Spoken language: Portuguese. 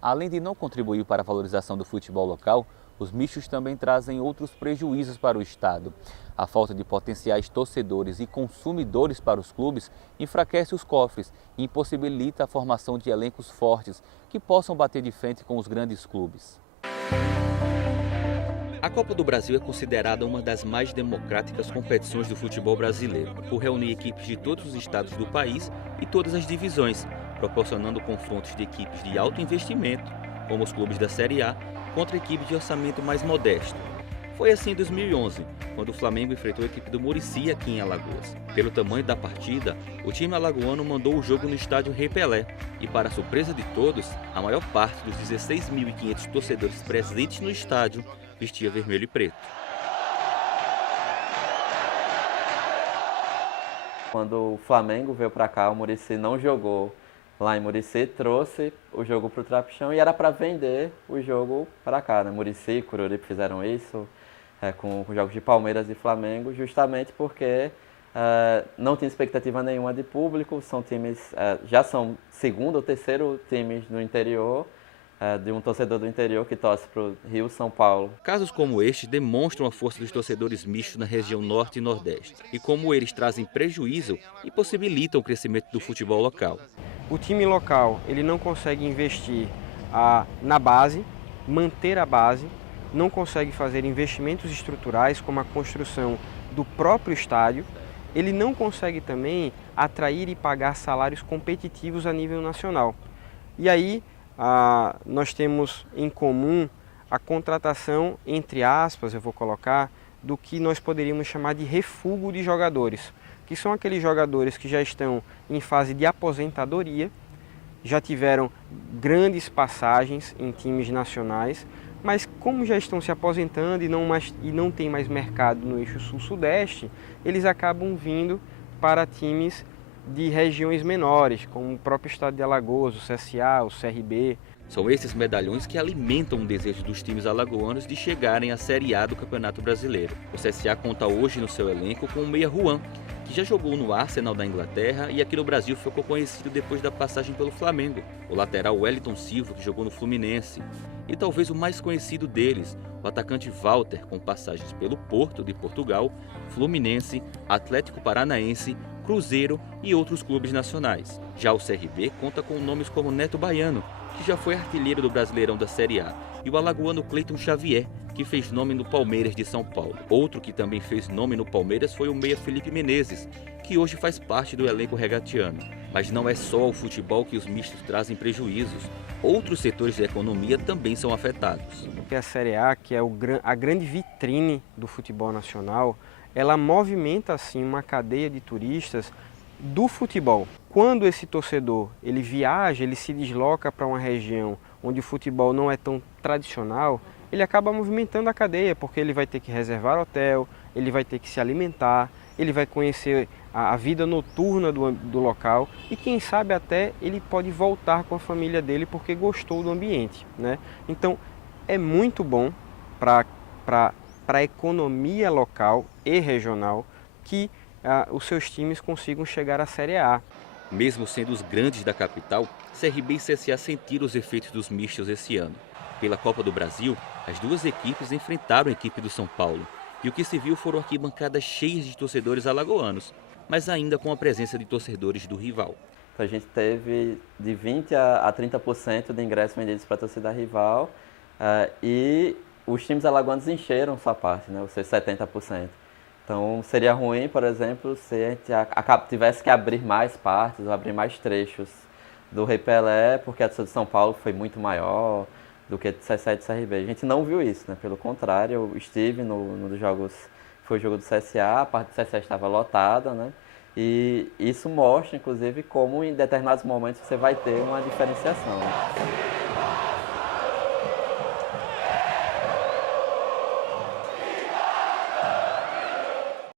Além de não contribuir para a valorização do futebol local, os mistos também trazem outros prejuízos para o Estado. A falta de potenciais torcedores e consumidores para os clubes enfraquece os cofres e impossibilita a formação de elencos fortes que possam bater de frente com os grandes clubes. A Copa do Brasil é considerada uma das mais democráticas competições do futebol brasileiro, por reunir equipes de todos os estados do país e todas as divisões, proporcionando confrontos de equipes de alto investimento, como os clubes da Série A, contra equipes de orçamento mais modesto. Foi assim em 2011, quando o Flamengo enfrentou a equipe do Muricy aqui em Alagoas. Pelo tamanho da partida, o time alagoano mandou o jogo no estádio Rei Pelé e, para a surpresa de todos, a maior parte dos 16.500 torcedores presentes no estádio vestia vermelho e preto. Quando o Flamengo veio para cá, o Muricy não jogou lá em Muricy, trouxe o jogo para o Trapichão e era para vender o jogo para cá, né? Muricy e Coruripe fizeram isso com jogos de Palmeiras e Flamengo, justamente porque não tinha expectativa nenhuma de público, são times, já são segundo ou terceiro times no interior, de um torcedor do interior que torce para o Rio, São Paulo. Casos como este demonstram a força dos torcedores mistos na região norte e nordeste e como eles trazem prejuízo e possibilitam o crescimento do futebol local. O time local ele não consegue investir na base, manter a base, não consegue fazer investimentos estruturais como a construção do próprio estádio, ele não consegue também atrair e pagar salários competitivos a nível nacional. E aí nós temos em comum a contratação, entre aspas, eu vou colocar, do que nós poderíamos chamar de refúgio de jogadores, que são aqueles jogadores que já estão em fase de aposentadoria, já tiveram grandes passagens em times nacionais, mas como já estão se aposentando e não tem mais mercado no eixo sul-sudeste, eles acabam vindo para times de regiões menores, como o próprio estado de Alagoas, o CSA, o CRB. São esses medalhões que alimentam o desejo dos times alagoanos de chegarem à Série A do Campeonato Brasileiro. O CSA conta hoje no seu elenco com o meia Juan, que já jogou no Arsenal da Inglaterra e aqui no Brasil ficou conhecido depois da passagem pelo Flamengo. O lateral Wellington Silva, que jogou no Fluminense. E talvez o mais conhecido deles, o atacante Walter, com passagens pelo Porto de Portugal, Fluminense, Atlético Paranaense, Cruzeiro e outros clubes nacionais. Já o CRB conta com nomes como Neto Baiano, que já foi artilheiro do Brasileirão da Série A, e o alagoano Cleiton Xavier, que fez nome no Palmeiras de São Paulo. Outro que também fez nome no Palmeiras foi o meia Felipe Menezes, que hoje faz parte do elenco regatiano. Mas não é só o futebol que os mistos trazem prejuízos. Outros setores da economia também são afetados. Porque a Série A, que é a grande vitrine do futebol nacional, ela movimenta assim uma cadeia de turistas do futebol. Quando esse torcedor ele viaja, ele se desloca para uma região onde o futebol não é tão tradicional, ele acaba movimentando a cadeia, porque ele vai ter que reservar hotel, ele vai ter que se alimentar, ele vai conhecer a vida noturna do local e quem sabe até ele pode voltar com a família dele porque gostou do ambiente, né? Então é muito bom para a economia local e regional que os seus times consigam chegar à Série A. Mesmo sendo os grandes da capital, CRB e CSA sentiram os efeitos dos mistos esse ano. Pela Copa do Brasil, as duas equipes enfrentaram a equipe do São Paulo. E o que se viu foram arquibancadas cheias de torcedores alagoanos, mas ainda com a presença de torcedores do rival. A gente teve de 20% a 30% de ingressos vendidos para a torcida rival e os times alagoanos encheram sua parte, né? Ou seja, 70%. Então seria ruim, por exemplo, se a gente tivesse que abrir mais partes ou abrir mais trechos do Rei Pelé, porque a torcida de São Paulo foi muito maior do que de CSA e de CRB. A gente não viu isso, né? Pelo contrário, eu estive no dos jogos, foi o jogo do CSA, a parte do CSA estava lotada, né? E isso mostra, inclusive, como em determinados momentos você vai ter uma diferenciação, né?